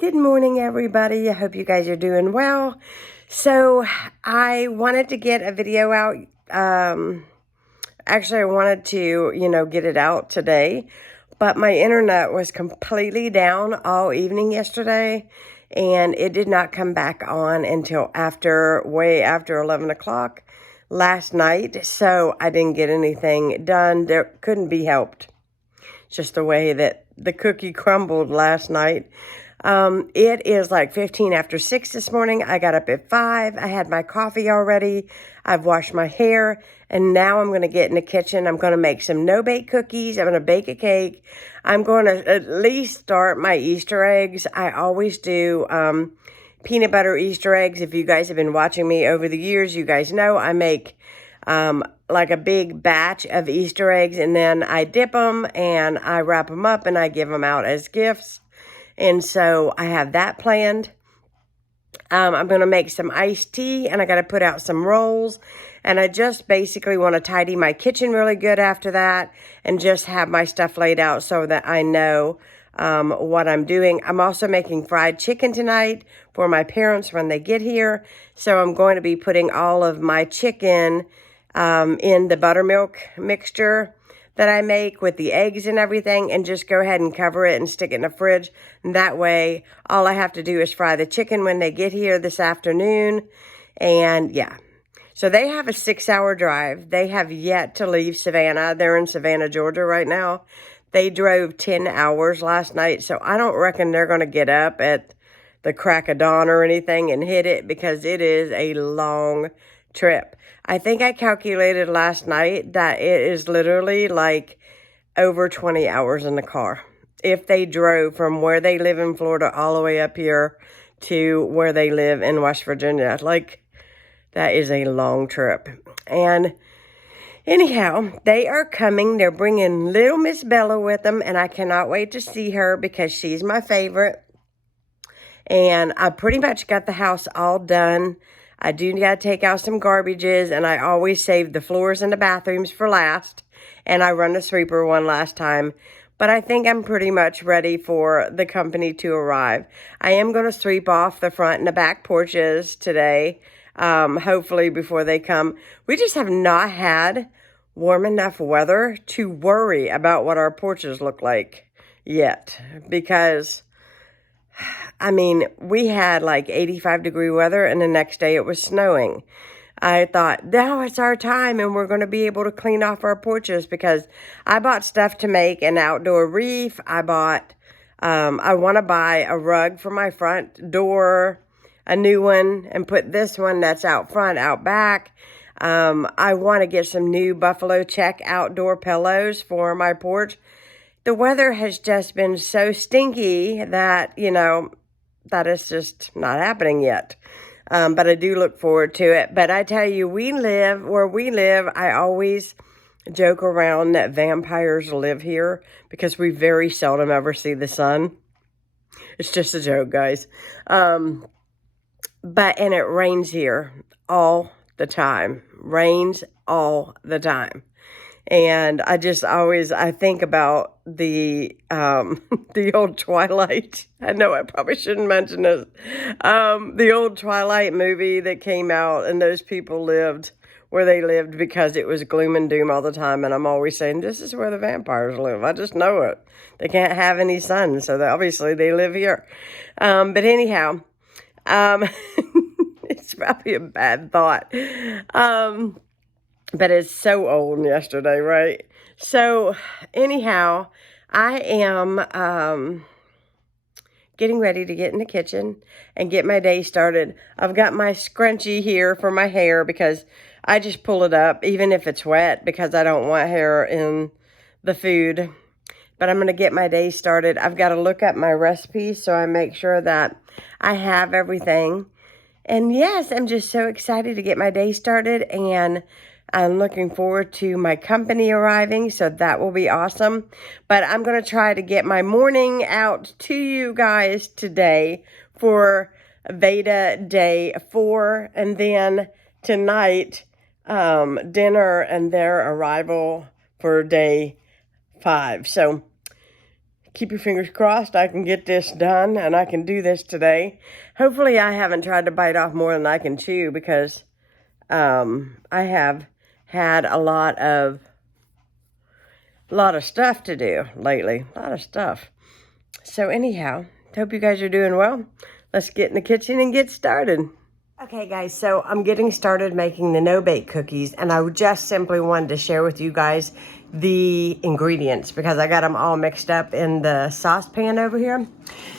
Good morning, everybody. I hope you guys are doing well. So I wanted to get a video out. Actually, I wanted to, get it out today, but my internet was completely down all evening yesterday, and it did not come back on until way after 11 o'clock last night. So I didn't get anything done. There couldn't be helped. Just the way that the cookie crumbled last night. It is like 15 after 6 this morning. I got up at 5. I had my coffee already. I've washed my hair. And now I'm going to get in the kitchen. I'm going to make some no-bake cookies. I'm going to bake a cake. I'm going to at least start my Easter eggs. I always do peanut butter Easter eggs. If you guys have been watching me over the years, you guys know I make like a big batch of Easter eggs. And then I dip them and I wrap them up and I give them out as gifts. And so I have that planned. I'm going to make some iced tea, and I got to put out some rolls. And I just basically want to tidy my kitchen really good after that and just have my stuff laid out so that I know what I'm doing. I'm also making fried chicken tonight for my parents when they get here. So I'm going to be putting all of my chicken in the buttermilk mixture that I make with the eggs and everything, and just go ahead and cover it and stick it in the fridge. And that way, all I have to do is fry the chicken when they get here this afternoon. And yeah, so they have a 6-hour drive. They have yet to leave Savannah. They're in Savannah, Georgia right now. They drove 10 hours last night, so I don't reckon they're going to get up at the crack of dawn or anything and hit it, because it is a long trip. I think I calculated last night that it is literally like over 20 hours in the car if they drove from where they live in Florida all the way up here to where they live in West Virginia. Like, that is a long trip. And anyhow, they are coming. They're bringing little Miss Bella with them, and I cannot wait to see her because she's my favorite. And I pretty much got the house all done. I do got to take out some garbages, and I always save the floors and the bathrooms for last. And I run the sweeper one last time. But I think I'm pretty much ready for the company to arrive. I am going to sweep off the front and the back porches today, hopefully before they come. We just have not had warm enough weather to worry about what our porches look like yet, because I mean, we had like 85-degree weather, and the next day it was snowing. I thought, now it's our time, and we're going to be able to clean off our porches, because I bought stuff to make an outdoor reef. I want to buy a rug for my front door, a new one, and put this one that's out front, out back. I want to get some new buffalo check outdoor pillows for my porch. The weather has just been so stinky that, that is just not happening yet. But I do look forward to it. But I tell you, where we live, I always joke around that vampires live here, because we very seldom ever see the sun. It's just a joke, guys. And it rains here all the time. Rains all the time. And I think about the the old Twilight. I know I probably shouldn't mention this. The old Twilight movie that came out, and those people lived where they lived because it was gloom and doom all the time. And I'm always saying, this is where the vampires live. I just know it. They can't have any sun, so obviously they live here. But anyhow, it's probably a bad thought. But it's so old yesterday, right? So anyhow, I am getting ready to get in the kitchen and get my day started. I've got my scrunchie here for my hair, because I just pull it up even if it's wet, because I don't want hair in the food. But I'm going to get my day started. I've got to look up my recipes so I make sure that I have everything. And yes, I'm just so excited to get my day started, and I'm looking forward to my company arriving, so that will be awesome. But I'm going to try to get my morning out to you guys today for VEDA day 4, and then tonight, dinner and their arrival for day 5. So keep your fingers crossed I can get this done and I can do this today. Hopefully I haven't tried to bite off more than I can chew, because I have had a lot of stuff to do lately. A lot of stuff. So anyhow, hope you guys are doing well. Let's get in the kitchen and get started. Okay guys, so I'm getting started making the no-bake cookies, and I just simply wanted to share with you guys the ingredients because I got them all mixed up in the saucepan over here.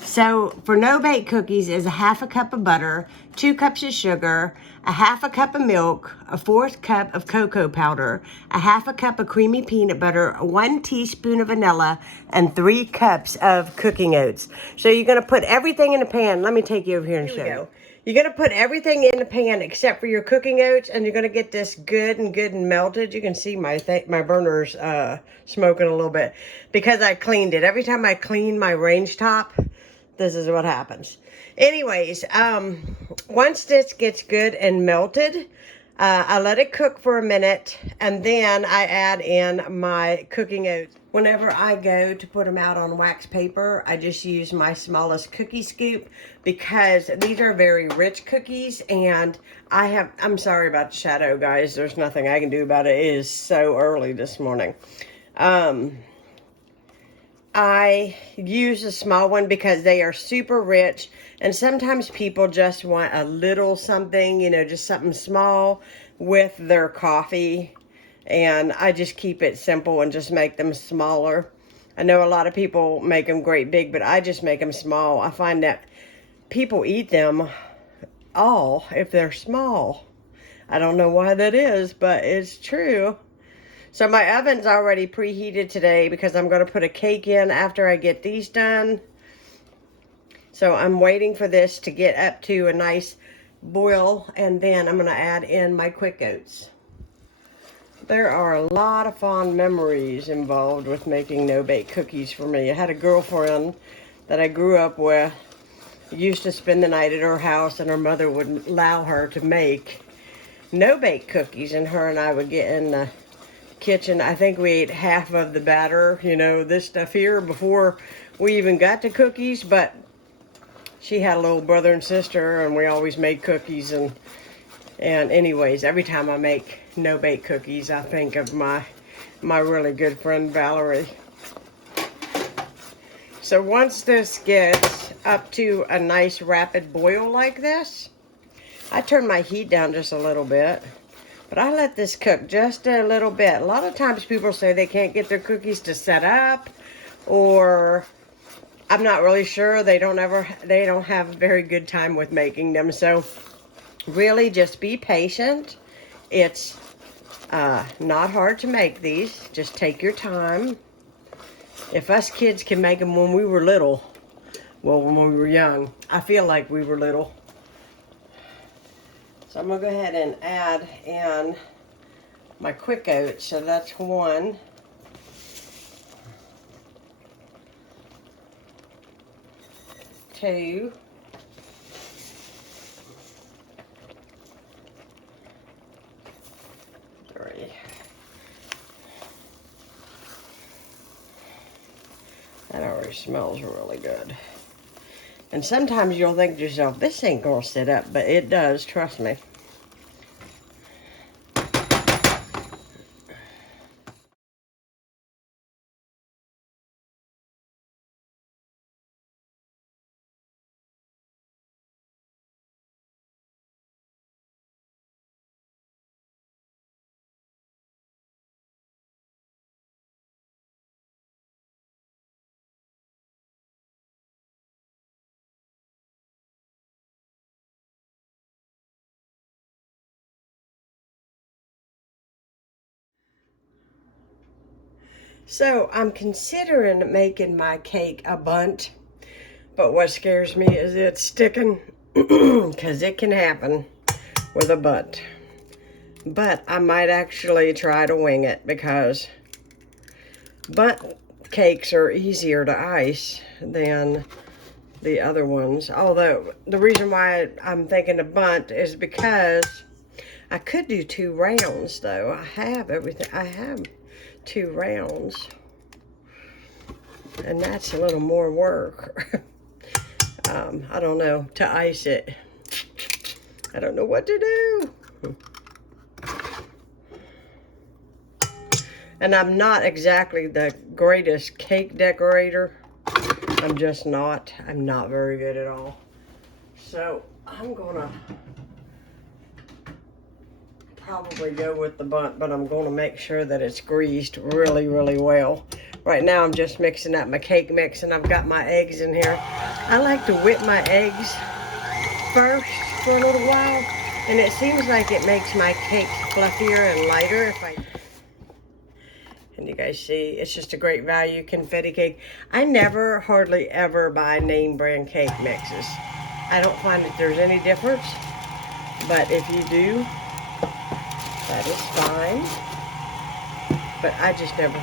So for no-bake cookies is a 1/2 cup of butter, 2 cups of sugar, a 1/2 cup of milk, a 1/4 cup of cocoa powder, a 1/2 cup of creamy peanut butter, 1 teaspoon of vanilla, and 3 cups of cooking oats. So you're going to put everything in a pan. Let me take you over here and show you. You're going to put everything in the pan except for your cooking oats, and you're going to get this good and melted. You can see my burner's smoking a little bit because I cleaned it. Every time I clean my range top, this is what happens. Anyways, once this gets good and melted, I let it cook for a minute, and then I add in my cooking oats. Whenever I go to put them out on wax paper, I just use my smallest cookie scoop because these are very rich cookies, and I'm sorry about the shadow, guys. There's nothing I can do about it. It is so early this morning. I use a small one because they are super rich, and sometimes people just want a little something, you know, just something small with their coffee, and I just keep it simple and just make them smaller. I know a lot of people make them great big, but I just make them small. I find that people eat them all if they're small. I don't know why that is, but it's true. So my oven's already preheated today because I'm going to put a cake in after I get these done. So I'm waiting for this to get up to a nice boil, and then I'm going to add in my quick oats. There are a lot of fond memories involved with making no-bake cookies for me. I had a girlfriend that I grew up with, used to spend the night at her house, and her mother would allow her to make no-bake cookies, and her and I would get in the kitchen. I think we ate half of the batter, you know, this stuff here, before we even got to cookies. But she had a little brother and sister, and we always made cookies. And anyways, every time I make no-bake cookies, I think of my really good friend Valerie. So once this gets up to a nice rapid boil like this, I turn my heat down just a little bit. But I let this cook just a little bit. A lot of times people say they can't get their cookies to set up, or I'm not really sure. They don't have a very good time with making them. So really just be patient. It's not hard to make these. Just take your time. If us kids can make them when we were little, well, when we were young, I feel like we were little. So I'm going to go ahead and add in my quick oats. So that's 1. 2. 3. That already smells really good. And sometimes you'll think to yourself, this ain't gonna sit up, but it does, trust me. So I'm considering making my cake a bundt, but what scares me is it's sticking, because it can happen with a bundt. But I might actually try to wing it, because bundt cakes are easier to ice than the other ones. Although the reason why I'm thinking of bundt is because I could do 2 rounds though. I have everything. I have 2 rounds. And that's a little more work. I don't know, to ice it. I don't know what to do. And I'm not exactly the greatest cake decorator. I'm just not. I'm not very good at all. So I'm gonna probably go with the bundt, but I'm gonna make sure that it's greased really, really well. Right now I'm just mixing up my cake mix, and I've got my eggs in here. I like to whip my eggs first for a little while, and it seems like it makes my cake fluffier and lighter if I... And you guys see, it's just a great value confetti cake. I never, hardly ever buy name brand cake mixes. I don't find that there's any difference, but if you do, that is fine. But I just never,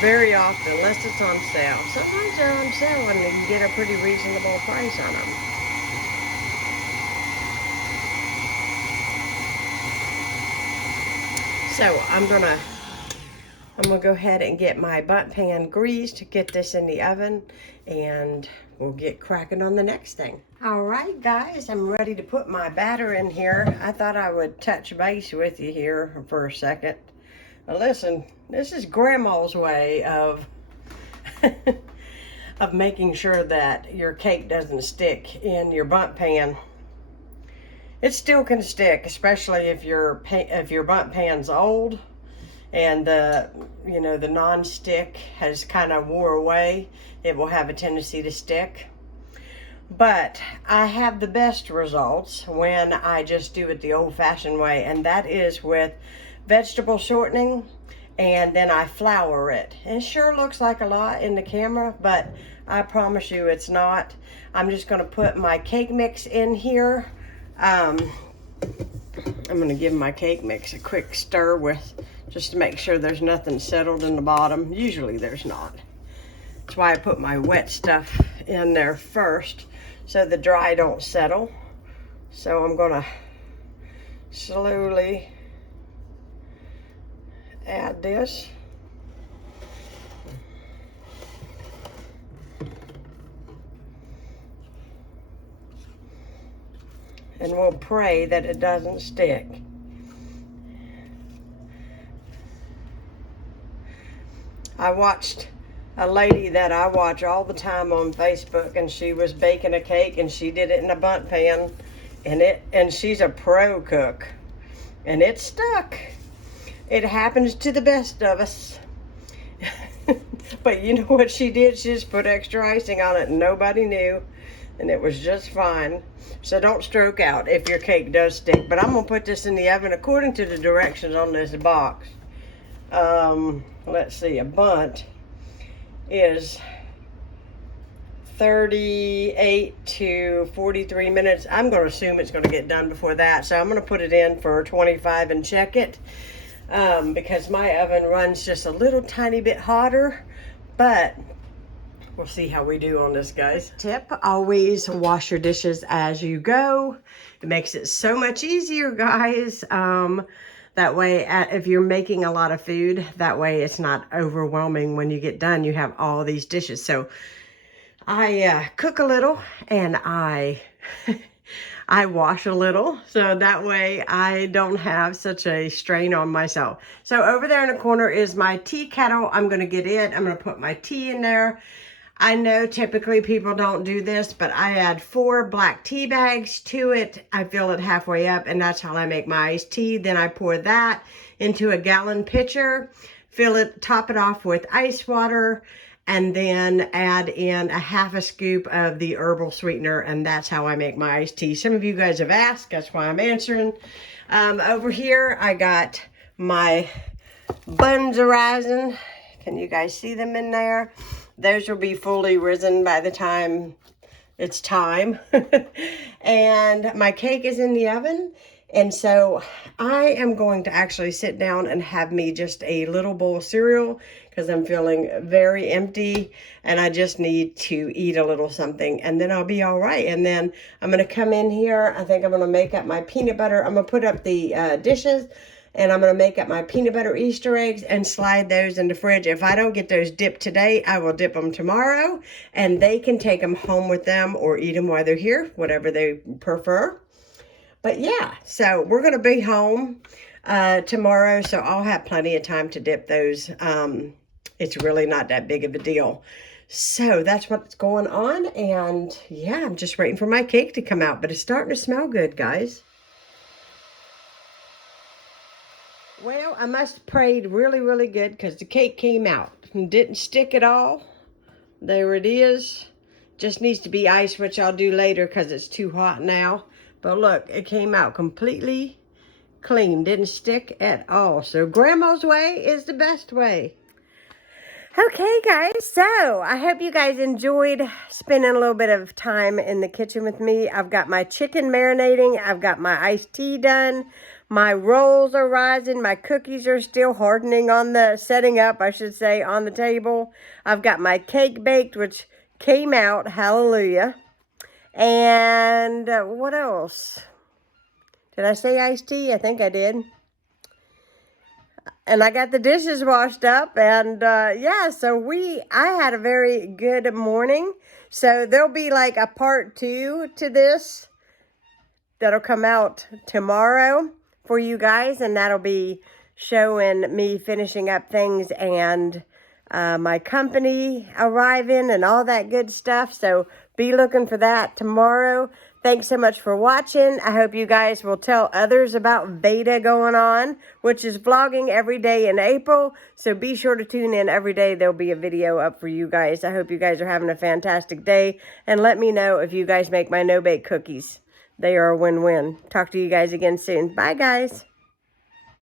very often, unless it's on sale. Sometimes they're on sale and you can get a pretty reasonable price on them. So I'm gonna go ahead and get my bundt pan greased, get this in the oven, and we'll get cracking on the next thing. All right, guys, I'm ready to put my batter in here. I thought I would touch base with you here for a second. Now listen, this is Grandma's way of of making sure that your cake doesn't stick in your bundt pan. It still can stick, especially if your bundt pan's old and the non-stick has kind of wore away. It will have a tendency to stick. But I have the best results when I just do it the old-fashioned way, and that is with vegetable shortening, and then I flour it. And it sure looks like a lot in the camera, but I promise you it's not. I'm just going to put my cake mix in here. I'm going to give my cake mix a quick stir with, just to make sure there's nothing settled in the bottom. Usually there's not. That's why I put my wet stuff in there first, so the dry don't settle. So I'm going to slowly add this. And we'll pray that it doesn't stick. I watched a lady that I watch all the time on Facebook, and she was baking a cake, and she did it in a bundt pan, and she's a pro cook, and it stuck. It happens to the best of us. But you know what she did? She just put extra icing on it, and nobody knew, and it was just fine. So don't stroke out if your cake does stick. But I'm going to put this in the oven according to the directions on this box. Let's see, a bundt is 38 to 43 minutes. I'm going to assume it's going to get done before that. So I'm going to put it in for 25 and check it. Because my oven runs just a little tiny bit hotter. But we'll see how we do on this, guys. Tip, always wash your dishes as you go. It makes it so much easier, guys. That way, if you're making a lot of food, that way it's not overwhelming when you get done. You have all these dishes. So I cook a little, and I wash a little, so that way I don't have such a strain on myself. So over there in the corner is my tea kettle. I'm going to get it. I'm going to put my tea in there. I know typically people don't do this, but I add 4 black tea bags to it. I fill it halfway up, and that's how I make my iced tea. Then I pour that into a gallon pitcher, top it off with ice water, and then add in a half a scoop of the herbal sweetener, and that's how I make my iced tea. Some of you guys have asked, that's why I'm answering. Over here, I got my buns arising. Can you guys see them in there? Those will be fully risen by the time it's time. And my cake is in the oven. And so I am going to actually sit down and have me just a little bowl of cereal, because I'm feeling very empty and I just need to eat a little something, and then I'll be all right. And then I'm going to come in here. I think I'm going to make up my peanut butter. I'm going to put up the dishes. And I'm going to make up my peanut butter Easter eggs and slide those in the fridge. If I don't get those dipped today, I will dip them tomorrow. And they can take them home with them or eat them while they're here, whatever they prefer. But yeah, so we're going to be home tomorrow, so I'll have plenty of time to dip those. It's really not that big of a deal. So that's what's going on. And yeah, I'm just waiting for my cake to come out. But it's starting to smell good, guys. Well, I must have prayed really, really good because the cake came out and didn't stick at all. There it is. Just needs to be iced, which I'll do later because it's too hot now. But look, it came out completely clean. Didn't stick at all. So Grandma's way is the best way. Okay, guys. So I hope you guys enjoyed spending a little bit of time in the kitchen with me. I've got my chicken marinating. I've got my iced tea done. My rolls are rising. My cookies are still hardening on the, setting up, I should say, on the table. I've got my cake baked, which came out. Hallelujah. And what else? Did I say iced tea? I think I did. And I got the dishes washed up. And yeah, so I had a very good morning. So there'll be like a part 2 to this that'll come out tomorrow for you guys. And that'll be showing me finishing up things and my company arriving and all that good stuff. So be looking for that tomorrow. Thanks so much for watching. I hope you guys will tell others about VEDA going on, which is vlogging every day in April. So be sure to tune in every day. There'll be a video up for you guys. I hope you guys are having a fantastic day. And let me know if you guys make my no-bake cookies. They are a win-win. Talk to you guys again soon. Bye, guys.